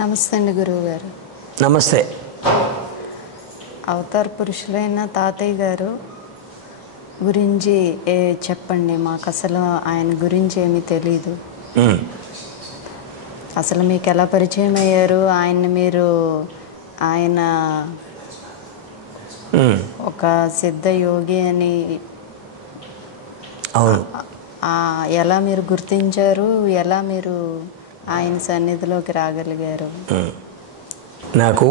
నమస్తే అండి గురువుగారు. నమస్తే. అవతార పురుషులైన తాతయ్య గారు గురించి చెప్పండి. మాకు అసలు ఆయన గురించి ఏమీ తెలీదు. అసలు మీకు ఎలా పరిచయం అయ్యారు? ఆయన ఒక సిద్ధ యోగి అని అవును. ఎలా మీరు గుర్తించారు? ఎలా మీరు ఆయన సన్నిధిలోకి రాగలిగారు? నాకు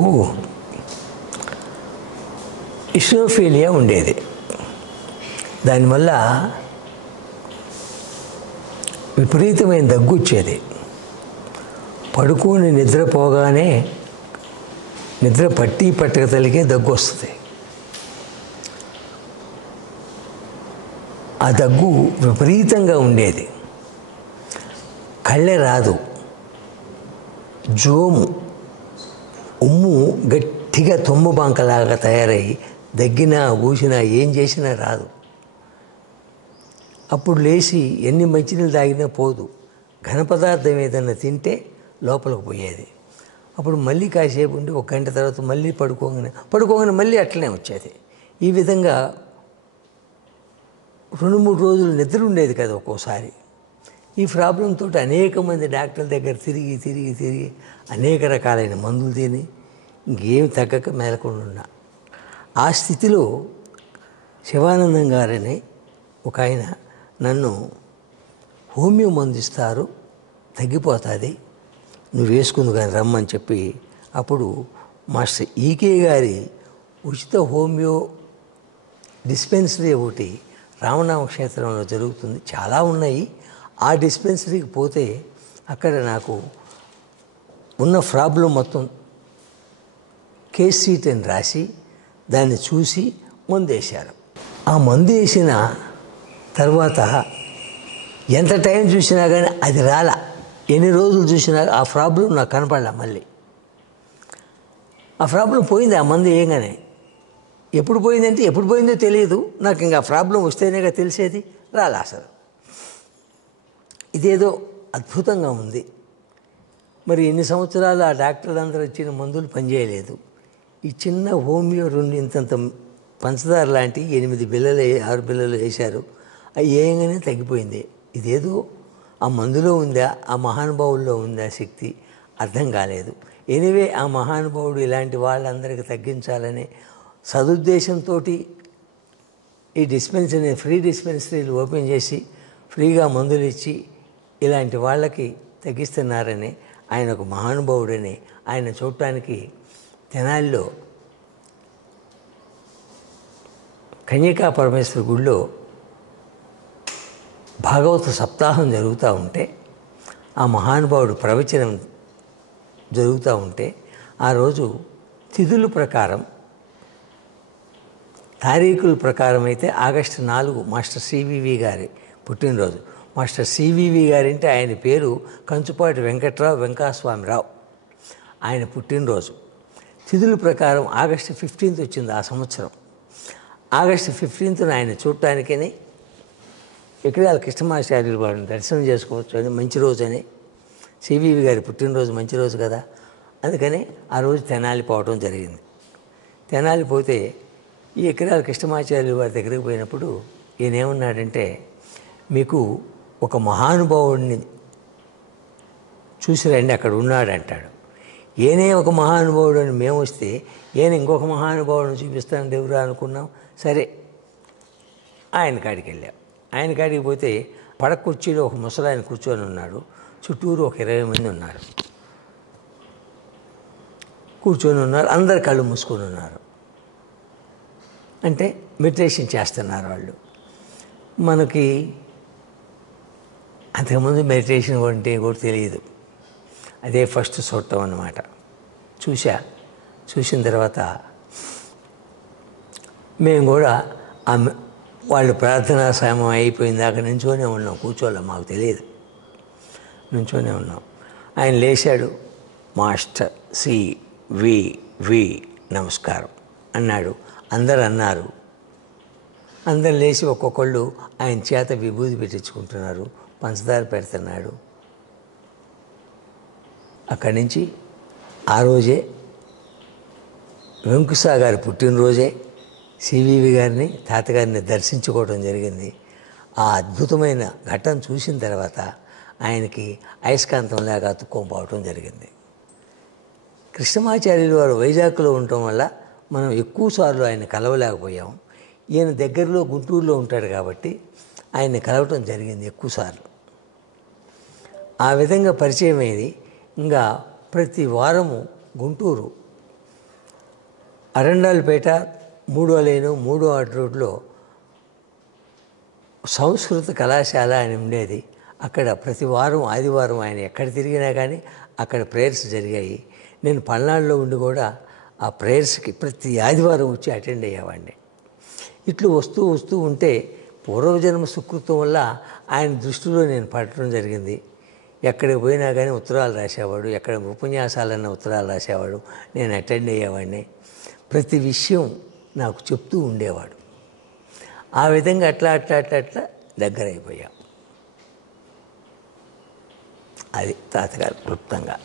ఇస్నోఫీలియా ఉండేది. దానివల్ల విపరీతమైన దగ్గు వచ్చేది. పడుకొని నిద్రపోగానే నిద్ర పట్టక తలిగే దగ్గు వస్తుంది. ఆ దగ్గు విపరీతంగా ఉండేది. కళ్ళే రాదు. జోము ఉమ్ము గట్టిగా తొమ్ము బంకలాగా తయారై దగ్గినా ఊసినా ఏం చేసినా రాదు. అప్పుడు లేచి ఎన్ని మంచినీళ్ళు తాగినా పోదు. ఘన పదార్థం ఏదన్నా తింటే లోపలికి పోయేది. అప్పుడు మళ్ళీ కాసేపు ఉండి ఒక గంట తర్వాత మళ్ళీ పడుకోగానే మళ్ళీ అట్లనే వచ్చేది. ఈ విధంగా 2-3 రోజులు నిద్ర ఉండేది కదా ఒక్కోసారి. ఈ ప్రాబ్లంతో అనేక మంది డాక్టర్ల దగ్గర తిరిగి అనేక రకాలైన మందులు తిని ఇంకేమి తగ్గక మేలకుండా ఉన్నా. ఆ స్థితిలో శివానందం గారని ఒక ఆయన నన్ను హోమియో మందు ఇస్తారు, తగ్గిపోతుంది, నువ్వు వేసుకుందు కానీ రమ్మని చెప్పి, అప్పుడు మాస్టర్ ఈకే గారి ఉచిత హోమియో డిస్పెన్సరీ ఒకటి రామనామ క్షేత్రంలో జరుగుతుంది, చాలా ఉన్నాయి. ఆ డిస్పెన్సరీకి పోతే అక్కడ నాకు ఉన్న ప్రాబ్లం మొత్తం కేస్ షీట్ అని రాసి దాన్ని చూసి మందు వేశారు. ఆ మందు వేసిన తర్వాత ఎంత టైం చూసినా కానీ అది రాలా. ఎన్ని రోజులు చూసినా ఆ ప్రాబ్లం నాకు కనపడలే. మళ్ళీ ఆ ప్రాబ్లం పోయింది ఆ మందు వేయగానే. ఎప్పుడు పోయిందంటే ఎప్పుడు పోయిందో తెలియదు నాకు. ఇంకా ప్రాబ్లం వస్తేనేగా తెలిసేది. రాలే అసలు. ఇదేదో అద్భుతంగా ఉంది. మరి ఎన్ని సంవత్సరాలు ఆ డాక్టర్లు అందరూ ఇచ్చిన మందులు పనిచేయలేదు. ఈ చిన్న హోమియో 2 ఇంతంత పంచదార లాంటి 8 బిళ్ళలు 6 బిళ్ళలు వేశారు. అవి వేయగానే తగ్గిపోయింది. ఇదేదో ఆ మందులో ఉందా, ఆ మహానుభావుల్లో ఉందా శక్తి అర్థం కాలేదు. ఎనివే ఆ మహానుభావుడు ఇలాంటి వాళ్ళందరికీ తగ్గించాలనే సదుద్దేశంతో ఈ డిస్పెన్సరీ ఫ్రీ డిస్పెన్సరీలు ఓపెన్ చేసి ఫ్రీగా మందులు ఇచ్చి ఇలాంటి వాళ్ళకి తగ్గిస్తున్నారని, ఆయన ఒక మహానుభావుడని ఆయన చూడటానికి తెనాలిలో కన్యకా పరమేశ్వర గుడిలో భాగవత సప్తాహం జరుగుతూ ఉంటే, ఆ మహానుభావుడు ప్రవచనం జరుగుతూ ఉంటే, ఆ రోజు తిథుల ప్రకారం తారీఖుల ప్రకారం అయితే ఆగస్టు 4 మాస్టర్ సివివి గారి పుట్టినరోజు. మాస్టర్ సివివి గారంటే ఆయన పేరు కంచుపాటి వెంకట్రావు వెంకటస్వామిరావు. ఆయన పుట్టినరోజు తిథుల ప్రకారం ఆగస్టు 15 వచ్చింది ఆ సంవత్సరం. ఆగస్టు 15 ఆయన చూడటానికని ఎక్కడాల కృష్ణమాచార్యులు వారిని దర్శనం చేసుకోవచ్చు అని, మంచి రోజు అని, సివివి గారి పుట్టినరోజు మంచి రోజు కదా, అందుకని ఆ రోజు తెనాలి పోవడం జరిగింది. తెనాలి పోతే ఈ ఎక్కడాల కృష్ణమాచార్యులు వారి దగ్గరికి పోయినప్పుడు ఈయన ఏమన్నాడంటే, మీకు ఒక మహానుభావుడిని చూసి రండి, అక్కడ ఉన్నాడు అంటాడు. ఏనే ఒక మహానుభావుడు అని మేము వస్తే ఈయన ఇంకొక మహానుభావుడిని చూపిస్తాను దేవురా అనుకున్నాం. సరే ఆయన కాడికి వెళ్ళాం. ఆయన కాడికి పోతే పడక కుర్చీలో ఒక ముసలాయన కూర్చొని ఉన్నాడు. చుట్టూరు ఒక 20 మంది ఉన్నారు, కూర్చొని ఉన్నారు. అందరు కళ్ళు మూసుకొని ఉన్నారు. అంటే మెడిటేషన్ చేస్తున్నారు వాళ్ళు. మనకి అంతకుముందు మెడిటేషన్ అంటే కూడా తెలియదు. అదే ఫస్ట్ చూడటం అన్నమాట. చూసిన తర్వాత మేము కూడా వాళ్ళు ప్రార్థనా సమయం అయిపోయిందాక నుంచోనే ఉన్నాం, కూర్చోలే, మాకు తెలియదు, నుంచోనే ఉన్నాం. ఆయన లేచాడు. మాస్టర్ సివివి నమస్కారం అన్నాడు. అందరు అన్నారు. అందరు లేచి ఒక్కొక్కళ్ళు ఆయన చేత విభూతి పెట్టించుకుంటున్నారు, పంచదార పెడుతున్నాడు. అక్కడి నుంచి ఆ రోజే వెంకుసా గారి పుట్టినరోజే సివివి గారిని తాతగారిని దర్శించుకోవడం జరిగింది. ఆ అద్భుతమైన ఘటన చూసిన తర్వాత ఆయనకి అయస్కాంతంలాగా అతుక్కోపోవటం జరిగింది. కృష్ణమాచార్యులు వారు వైజాగ్లో ఉండటం వల్ల మనం ఎక్కువసార్లు ఆయన కలవలేకపోయాం. ఈయన దగ్గరలో గుంటూరులో ఉంటాడు కాబట్టి ఆయన్ని కలవటం జరిగింది ఎక్కువసార్లు. ఆ విధంగా పరిచయం అయింది. ఇంకా ప్రతి వారము గుంటూరు అరండాలపేట 3వ లైను 3వ ఆర్ట్ రోడ్లో సంస్కృత కళాశాల అని ఉండేది. అక్కడ ప్రతి వారం ఆదివారం ఆయన ఎక్కడ తిరిగినా కానీ అక్కడ ప్రేయర్స్ జరిగాయి. నేను పల్నాడులో ఉండి కూడా ఆ ప్రేయర్స్కి ప్రతి ఆదివారం వచ్చి అటెండ్ అయ్యేవాడిని. ఇట్లు వస్తూ వస్తూ ఉంటే పూర్వజన్మ సుకృతం వల్ల ఆయన దృష్టిలో నేను పడటం జరిగింది. ఎక్కడికి పోయినా కానీ ఉత్తరాలు రాసేవాడు, ఎక్కడ ఉపన్యాసాలన్న ఉత్తరాలు రాసేవాడు, నేను అటెండ్ అయ్యేవాడిని. ప్రతి విషయం నాకు చెప్తూ ఉండేవాడు. ఆ విధంగా అట్లా దగ్గర అయిపోయాం. అది తాతగారు క్లుప్తంగా.